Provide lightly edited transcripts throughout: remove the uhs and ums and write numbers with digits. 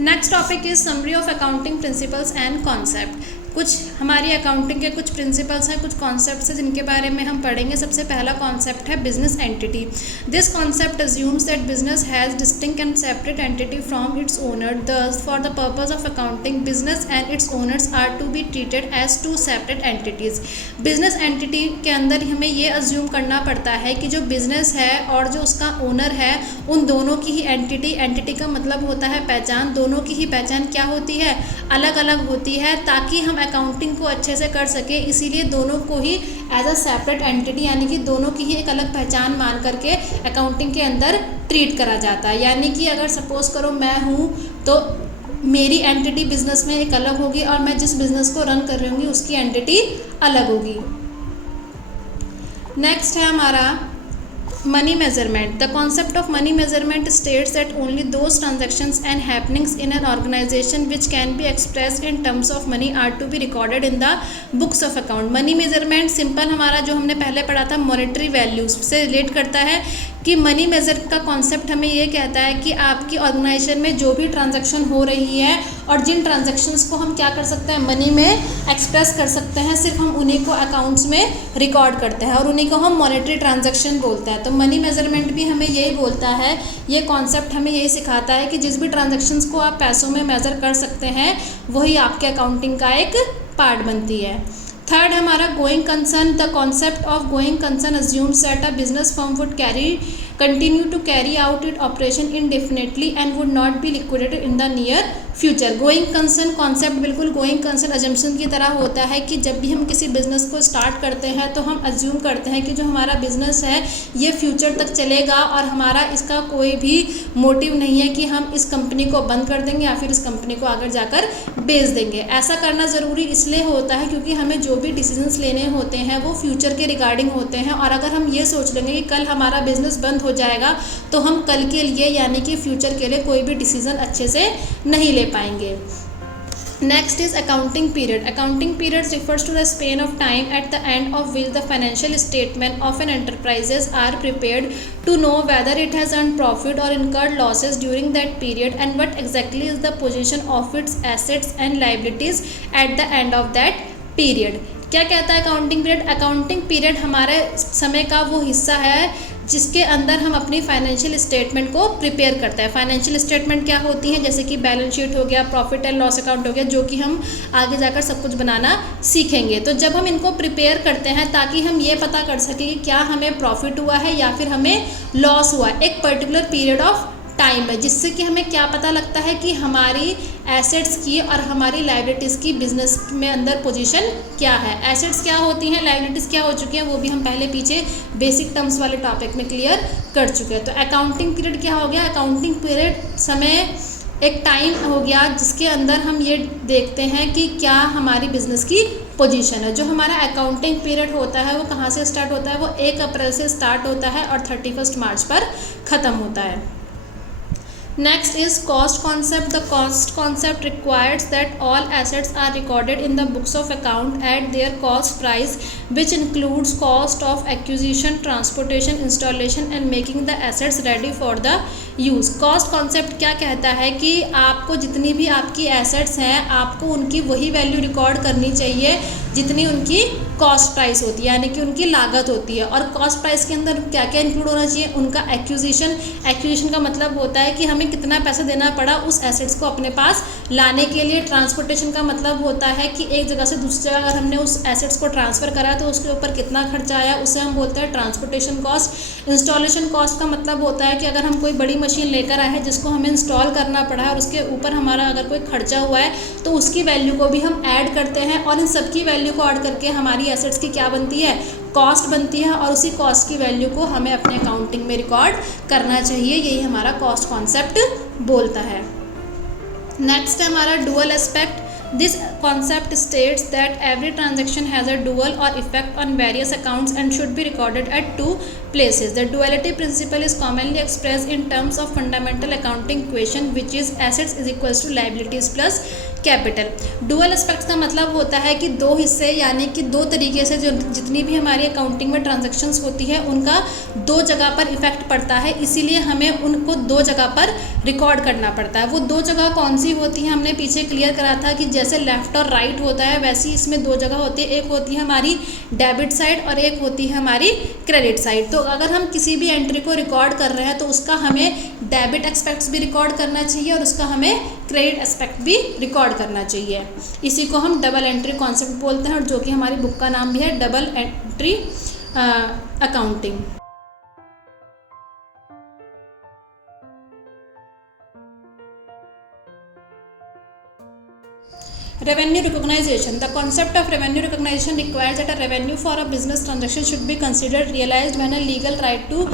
Next topic is summary of accounting principles and concept. कुछ हमारी accounting के कुछ प्रिंसिपल्स हैं, कुछ कॉन्सेप्ट्स हैं जिनके बारे में हम पढ़ेंगे। सबसे पहला कॉन्सेप्ट है business entity. This concept assumes that business has distinct and separate entity from its owner. Thus for the purpose of accounting business and its owners are to be treated as two separate entities. Business entity के अंदर हमें ये assume करना पड़ता है कि जो business है और जो उसका ओनर है, उन दोनों की ही एंटिटी का मतलब होता है पहचान, दोनों की ही पहचान क्या होती है, अलग अलग होती है, ताकि हम अकाउंटिंग को अच्छे से कर सके। इसीलिए दोनों को ही एज अ सेपरेट एंटिटी यानी कि दोनों की ही एक अलग पहचान मान करके अकाउंटिंग के अंदर ट्रीट करा जाता है। यानी कि अगर सपोज करो मैं हूँ तो मेरी एंटिटी बिजनेस में एक अलग होगी और मैं जिस बिजनेस को रन कर रही हूँगी उसकी एंटिटी अलग होगी। नेक्स्ट है हमारा money measurement. The concept of money measurement states that only those transactions and happenings in an organisation which can be expressed in terms of money are to be recorded in the books of account. Money measurement simple हमारा जो हमने पहले पढ़ा था monetary values से relate करता है कि मनी मेजर का कॉन्सेप्ट हमें ये कहता है कि आपकी ऑर्गेनाइजेशन में जो भी ट्रांजैक्शन हो रही है और जिन ट्रांजैक्शंस को हम क्या कर सकते हैं, मनी में एक्सप्रेस कर सकते हैं, सिर्फ हम उन्हीं को अकाउंट्स में रिकॉर्ड करते हैं और उन्हीं को हम मॉनेटरी ट्रांजैक्शन बोलते हैं। तो मनी मेजरमेंट भी हमें यही बोलता है, ये कॉन्सेप्ट हमें यही सिखाता है कि जिस भी ट्रांजैक्शंस को आप पैसों में मेज़र कर सकते हैं वही आपके अकाउंटिंग का एक पार्ट बनती है। थर्ड हमारा going concern. The concept of going concern assumes that a business firm would continue to carry out its operation indefinitely and would not be liquidated in the near future. Going concern concept बिल्कुल going concern assumption की तरह होता है कि जब भी हम किसी बिजनेस को स्टार्ट करते हैं तो हम अज्यूम करते हैं कि जो हमारा बिजनेस है ये फ्यूचर तक चलेगा और हमारा इसका कोई भी मोटिव नहीं है कि हम इस कंपनी को बंद कर देंगे या फिर इस कंपनी को आगे जाकर बेच देंगे। ऐसा करना ज़रूरी इसलिए होता है क्योंकि हमें जो भी डिसीजंस लेने होते हैं वो फ्यूचर के रिगार्डिंग होते हैं और अगर हम ये सोच लेंगे कि कल हमारा बिजनेस बंद हो जाएगा तो हम कल के लिए यानी कि फ्यूचर के लिए कोई भी डिसीजन अच्छे से नहीं ले पाएंगे। Next is accounting period. Accounting period refers to the span of time at the end of which the financial statement of an enterprises are prepared to know whether it has earned profit or incurred losses during that period and what exactly is the position of its assets and liabilities at the end of that period। क्या कहता है accounting period? Accounting period हमारे समय का वो हिस्सा है जिसके अंदर हम अपनी फाइनेंशियल स्टेटमेंट को प्रिपेयर करते हैं। फाइनेंशियल स्टेटमेंट क्या होती है? जैसे कि बैलेंस शीट हो गया, प्रॉफिट एंड लॉस अकाउंट हो गया, जो कि हम आगे जाकर सब कुछ बनाना सीखेंगे। तो जब हम इनको प्रिपेयर करते हैं ताकि हम ये पता कर सकें कि क्या हमें प्रॉफिट हुआ है या फिर हमें लॉस हुआ, एक पर्टिकुलर पीरियड ऑफ टाइम है, जिससे कि हमें क्या पता लगता है कि हमारी एसेट्स की और हमारी लायबिलिटीज़ की बिजनेस में अंदर पोजीशन क्या है। एसेट्स क्या होती हैं, लायबिलिटीज़ क्या हो चुकी हैं, वो भी हम पहले पीछे बेसिक टर्म्स वाले टॉपिक में क्लियर कर चुके हैं। तो अकाउंटिंग पीरियड क्या हो गया? अकाउंटिंग पीरियड समय एक टाइम हो गया जिसके अंदर हम ये देखते हैं कि क्या हमारी बिजनेस की पोजीशन है। जो हमारा अकाउंटिंग पीरियड होता है वो कहाँ से स्टार्ट होता है? वो 1 अप्रैल से स्टार्ट होता है और 31 मार्च पर ख़त्म होता है। Next is cost concept. The cost concept requires that all assets are recorded in the books of account at their cost price, which includes cost of acquisition, transportation, installation and making the assets ready for the use। cost concept क्या कहता है कि आपको जितनी भी आपकी assets हैं आपको उनकी वही वैल्यू रिकॉर्ड करनी चाहिए जितनी उनकी कॉस्ट प्राइस होती है, यानी कि उनकी लागत होती है। और कॉस्ट प्राइस के अंदर क्या क्या इंक्लूड होना चाहिए? उनका एक्विजिशन का मतलब होता है कि हमें कितना पैसा देना पड़ा उस एसेट्स को अपने पास लाने के लिए। ट्रांसपोर्टेशन का मतलब होता है कि एक जगह से दूसरी जगह अगर हमने उस एसेट्स को ट्रांसफ़र करा तो उसके ऊपर कितना खर्चा आया, उसे हम बोलते हैं ट्रांसपोर्टेशन कॉस्ट। इंस्टॉलेशन कॉस्ट का मतलब होता है कि अगर हम कोई बड़ी मशीन लेकर आए हैं जिसको हमें इंस्टॉल करना पड़ा है और उसके ऊपर हमारा अगर कोई खर्चा हुआ है तो उसकी वैल्यू को भी हम ऐड करते हैं और इन सब की वैल्यू को ऐड करके हमारी एसेट्स की क्या बनती है? कॉस्ट बनती है और उसी कॉस्ट की वैल्यू को हमें अपने अकाउंटिंग में रिकॉर्ड करना चाहिए। यही हमारा कॉस्ट कॉन्सेप्ट बोलता है। नेक्स्ट है हमारा dual aspect. This concept states that every transaction has a dual or effect on various accounts and should be recorded at 2 places. The duality principle is commonly expressed in terms of fundamental accounting equation, which is assets is equals to liabilities plus capital. Dual aspects का मतलब होता है कि दो हिस्से, यानी कि दो तरीके से जो जितनी भी हमारी अकाउंटिंग में ट्रांजैक्शंस होती है उनका दो जगह पर इफेक्ट पड़ता है, इसीलिए हमें उनको दो जगह पर रिकॉर्ड करना पड़ता है। वो दो जगह कौन सी होती है, हमने पीछे क्लियर करा था कि जैसे लेफ्ट और राइट होता है वैसे ही इसमें दो जगह होती है, एक होती है हमारी डेबिट साइड और एक होती है हमारी क्रेडिट साइड। तो अगर हम किसी भी एंट्री को रिकॉर्ड कर रहे हैं तो उसका हमें डेबिट एस्पेक्ट्स भी रिकॉर्ड करना चाहिए और उसका हमें क्रेडिट एस्पेक्ट भी रिकॉर्ड करना चाहिए। इसी को हम डबल एंट्री कॉन्सेप्ट बोलते हैं और जो कि हमारी बुक का नाम भी है double entry accounting. Revenue recognition. The concept of revenue recognition requires that a revenue for a business transaction should be considered realized when a legal right to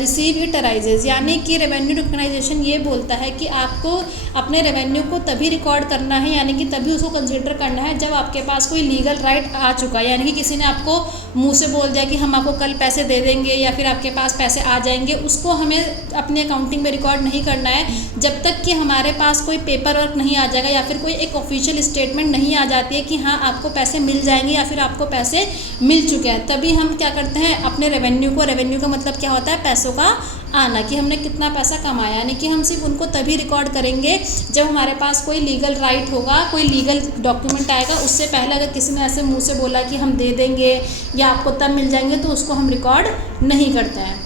receive it arises. यानी कि revenue recognition ये बोलता है कि आपको अपने revenue को तभी रिकॉर्ड करना है, यानी कि तभी उसको कंसिडर करना है जब आपके पास कोई लीगल राइट आ चुका है, यानी कि किसी ने आपको मुंह से बोल दिया कि हम आपको कल पैसे दे देंगे या फिर आपके पास पैसे आ जाएंगे, उसको हमें अपनी अकाउंटिंग में रिकॉर्ड नहीं करना है जब तक कि हमारे पास कोई पेपर वर्क नहीं आ जाएगा या फिर कोई एक ऑफिशियल स्टेटमेंट नहीं आ जाती है कि हाँ आपको पैसे मिल जाएंगे या फिर आपको पैसे मिल चुके हैं। तभी हम क्या करते हैं अपने रेवेन्यू का मतलब क्या होता है, पैसों का आना, कि हमने कितना पैसा कमाया, यानी कि हम सिर्फ उनको तभी रिकॉर्ड करेंगे जब हमारे पास कोई लीगल राइट होगा, कोई लीगल डॉक्यूमेंट आएगा। उससे पहले अगर किसी ने ऐसे मुंह से बोला कि हम दे देंगे या आपको तब मिल जाएंगे तो उसको हम रिकॉर्ड नहीं करते हैं।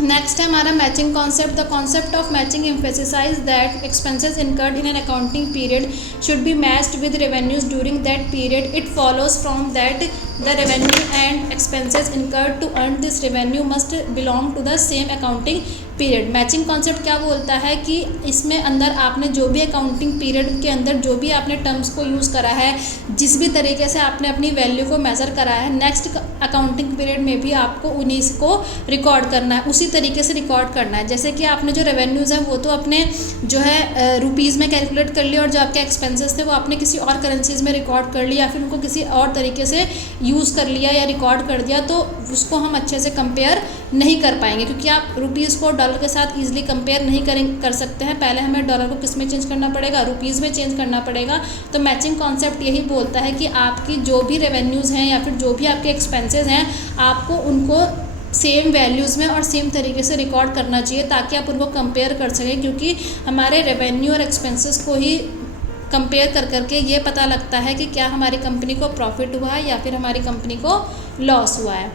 नेक्स्ट है हमारा matching concept. The concept of matching emphasises that expenses incurred in an accounting period should be matched with revenues during that period. It follows from that the revenue and expenses incurred to earn this revenue must belong to the same accounting period. Matching concept क्या बोलता है कि इसमें अंदर आपने जो भी accounting period के अंदर जो भी आपने टर्म्स को यूज़ करा है, जिस भी तरीके से आपने अपनी वैल्यू को मेज़र करा है, नेक्स्ट अकाउंटिंग पीरियड में भी आपको उन्हीं को रिकॉर्ड करना है, उसी तरीके से रिकॉर्ड करना है। जैसे कि आपने जो रेवेन्यूज़ हैं वो तो अपने जो है रुपीज़ में कैलकुलेट कर लिया और जो आपके एक्सपेंसेस थे वो आपने किसी और करेंसीज में रिकॉर्ड कर लिया या फिर उनको किसी और तरीके से यूज़ कर लिया या रिकॉर्ड कर दिया, तो उसको हम अच्छे से कंपेयर नहीं कर पाएंगे, क्योंकि आप रुपीज़ को डॉलर के साथ ईजिली कंपेयर नहीं कर सकते हैं। पहले हमें डॉलर को किस में चेंज करना पड़ेगा, रुपीज़ में चेंज करना पड़ेगा। तो मैचिंग कॉन्सेप्ट यही बोलता है कि आपकी जो भी रेवेन्यूज़ हैं या फिर जो भी आपके एक्सपेंसेस हैं, आपको उनको सेम वैल्यूज़ में और सेम तरीके से रिकॉर्ड करना चाहिए ताकि आप उनको कंपेयर कर सकें, क्योंकि हमारे रेवेन्यू और एक्सपेंसेस को ही कंपेयर कर करके ये पता लगता है कि क्या हमारी कंपनी को प्रॉफिट हुआ है या फिर हमारी कंपनी को लॉस हुआ है।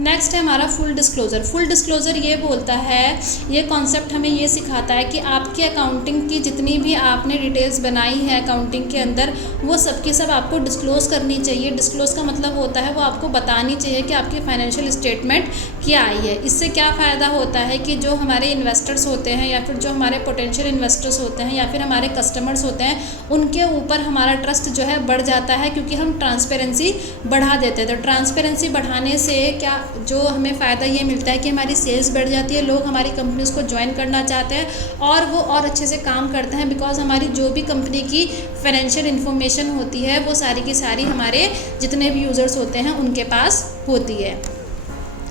नेक्स्ट है हमारा फुल डिस्क्लोज़र। फुल डिस्क्लोज़र ये बोलता है, ये कॉन्सेप्ट हमें ये सिखाता है कि आपकी अकाउंटिंग की जितनी भी आपने डिटेल्स बनाई है अकाउंटिंग के अंदर, वो सब की सब आपको डिस्क्लोज़ करनी चाहिए। डिस्क्लोज़ का मतलब होता है वो आपको बतानी चाहिए कि आपकी फाइनेंशियल स्टेटमेंट क्या आई है। इससे क्या फ़ायदा होता है कि जो हमारे इन्वेस्टर्स होते हैं या फिर जो हमारे पोटेंशियल इन्वेस्टर्स होते हैं या फिर हमारे कस्टमर्स होते हैं, उनके ऊपर हमारा ट्रस्ट जो है बढ़ जाता है, क्योंकि हम ट्रांसपेरेंसी बढ़ा देते हैं। तो ट्रांसपेरेंसी बढ़ाने से क्या जो हमें फ़ायदा ये मिलता है कि हमारी सेल्स बढ़ जाती है, लोग हमारी कंपनीज़ को ज्वाइन करना चाहते हैं और वो और अच्छे से काम करते हैं, बिकॉज हमारी जो भी कंपनी की फाइनेंशियल इन्फॉर्मेशन होती है वो सारी की सारी हमारे जितने भी यूज़र्स होते हैं उनके पास होती है।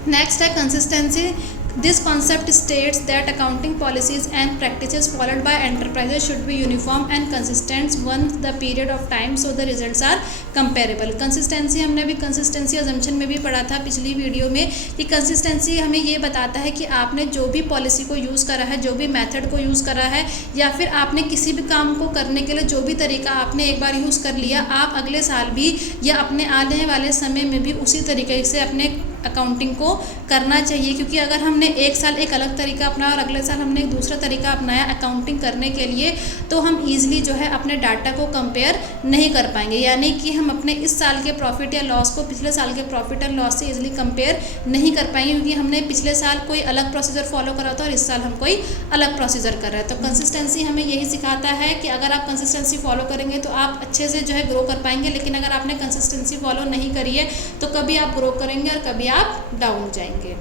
नेक्स्ट है consistency. This concept states that accounting policies and practices followed by enterprises should be uniform and consistent once the period of time so the results are comparable. Consistency हमने भी कंसिस्टेंसी अजम्पशन में भी पढ़ा था पिछली video में कि consistency हमें ये बताता है कि आपने जो भी पॉलिसी को यूज़ करा है, जो भी मेथड को यूज़ करा है या फिर आपने किसी भी काम को करने के लिए जो भी तरीका आपने एक बार यूज़ कर लिया, आप अगले साल भी या अपने आने वाले समय में भी उसी तरीके से अपने अकाउंटिंग को करना चाहिए। क्योंकि अगर हमने एक साल एक अलग तरीका अपनाया और अगले साल हमने एक दूसरा तरीका अपनाया अकाउंटिंग करने के लिए, तो हम ईजिली जो है अपने डाटा को कंपेयर नहीं कर पाएंगे, यानी कि हम अपने इस साल के प्रॉफिट या लॉस को पिछले साल के प्रॉफिट एंड लॉस से ईजिली कंपेयर नहीं कर पाएंगे, क्योंकि हमने पिछले साल कोई अलग प्रोसीजर फॉलो करा था और इस साल हम कोई अलग प्रोसीजर कर रहे हैं। तो कंसिस्टेंसी हमें यही सिखाता है कि अगर आप कंसिस्टेंसी फॉलो करेंगे तो आप अच्छे से जो है ग्रो कर पाएंगे, लेकिन अगर आपने कंसिस्टेंसी फॉलो नहीं करी है तो कभी आप ग्रो करेंगे और कभी आप डाउन जाएंगे।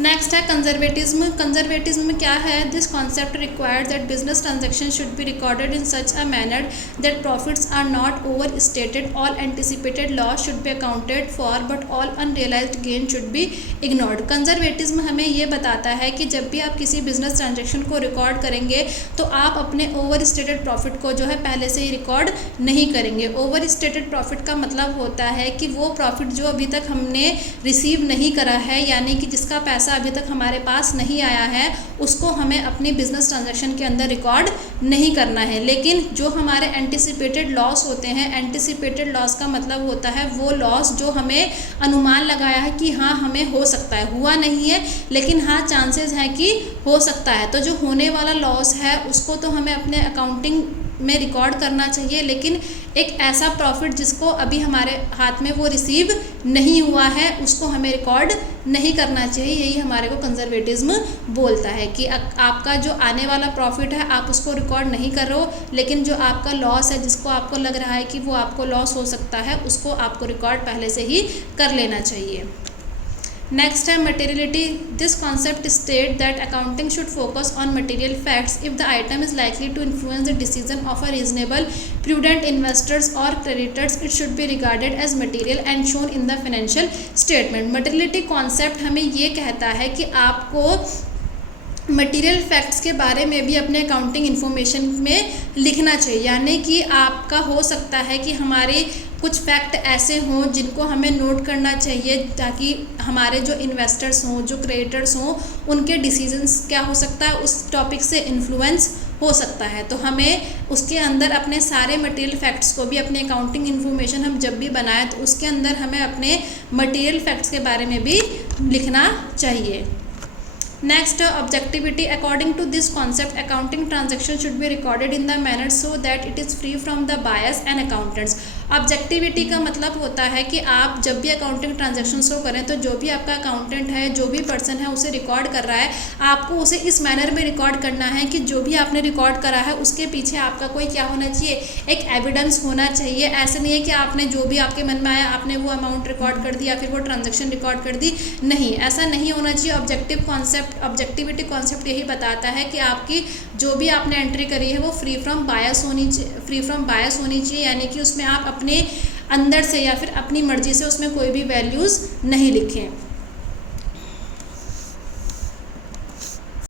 नेक्स्ट है कंजर्वेटिज्म। कंजर्वेटिज्म क्या है? This concept required that business transaction should be recorded in such a manner that profits are not overstated, all anticipated loss should be accounted for, but all unrealised gain should be ignored. Conservatism हमें ये बताता है कि जब भी आप किसी business transaction को रिकॉर्ड करेंगे तो आप अपने ओवर स्टेटेड प्रॉफिट को जो है पहले से ही रिकॉर्ड नहीं करेंगे। ओवर स्टेटेड प्रॉफिट का मतलब होता है कि वो प्रॉफिट जो अभी तक हमने रिसीव नहीं करा है, यानी कि जिसका पैसा अभी तक हमारे पास नहीं आया है, उसको हमें अपनी बिजनेस ट्रांजैक्शन के अंदर रिकॉर्ड नहीं करना है। लेकिन जो हमारे एंटिसिपेटेड लॉस होते हैं, एंटिसिपेटेड लॉस का मतलब होता है वो लॉस जो हमें अनुमान लगाया है कि हाँ हमें हो सकता है, हुआ नहीं है लेकिन हाँ चांसेस है कि हो सकता है। तो जो होने वाला लॉस है उसको तो हमें अपने अकाउंटिंग में रिकॉर्ड करना चाहिए, लेकिन एक ऐसा प्रॉफिट जिसको अभी हमारे हाथ में वो रिसीव नहीं हुआ है उसको हमें रिकॉर्ड नहीं करना चाहिए। यही हमारे को कंजर्वेटिज्म बोलता है कि आपका जो आने वाला प्रॉफिट है आप उसको रिकॉर्ड नहीं कर रहे हो, लेकिन जो आपका लॉस है जिसको आपको लग रहा है कि वो आपको लॉस हो सकता है उसको आपको रिकॉर्ड पहले से ही कर लेना चाहिए। नेक्स्ट है materiality. This concept state that accounting should focus on material facts if the item is likely to influence the decision of a reasonable prudent investors और creditors, it should be regarded as material and shown in the financial statement. Materiality concept हमें ये कहता है कि आपको material facts के बारे में भी अपने अकाउंटिंग इन्फॉर्मेशन में लिखना चाहिए, यानी कि आपका हो सकता है कि हमारे कुछ फैक्ट ऐसे हों जिनको हमें नोट करना चाहिए ताकि हमारे जो इन्वेस्टर्स हों, जो क्रेडिटर्स हों, उनके डिसीजंस क्या हो सकता है उस टॉपिक से इन्फ्लुएंस हो सकता है। तो हमें उसके अंदर अपने सारे मटेरियल फैक्ट्स को भी, अपने अकाउंटिंग इन्फॉर्मेशन हम जब भी बनाएं तो उसके अंदर हमें अपने मटेरियल फैक्ट्स के बारे में भी लिखना चाहिए। Next, objectivity. According to this concept, accounting transaction should be recorded in the manner so that it is free from the bias and accountants. Objectivity का मतलब होता है कि आप जब भी अकाउंटिंग ट्रांजैक्शंस को करें तो जो भी आपका अकाउंटेंट है, जो भी पर्सन है उसे रिकॉर्ड कर रहा है, आपको उसे इस मैनर में रिकॉर्ड करना है कि जो भी आपने रिकॉर्ड करा है उसके पीछे आपका कोई क्या होना चाहिए, एक एविडेंस होना चाहिए। ऐसे नहीं है कि आपने जो भी आपके मन में आया आपने वो अमाउंट रिकॉर्ड कर दी या फिर वो ट्रांजेक्शन रिकॉर्ड कर दी, नहीं, ऐसा नहीं होना चाहिए। ऑब्जेक्टिविटी कॉन्सेप्ट यही बताता है कि आपकी जो भी आपने एंट्री करी है वो फ्री फ्रॉम बायस होनी चाहिए, यानी कि उसमें आप अपने अंदर से या फिर अपनी मर्जी से उसमें कोई भी वैल्यूज़ नहीं लिखें।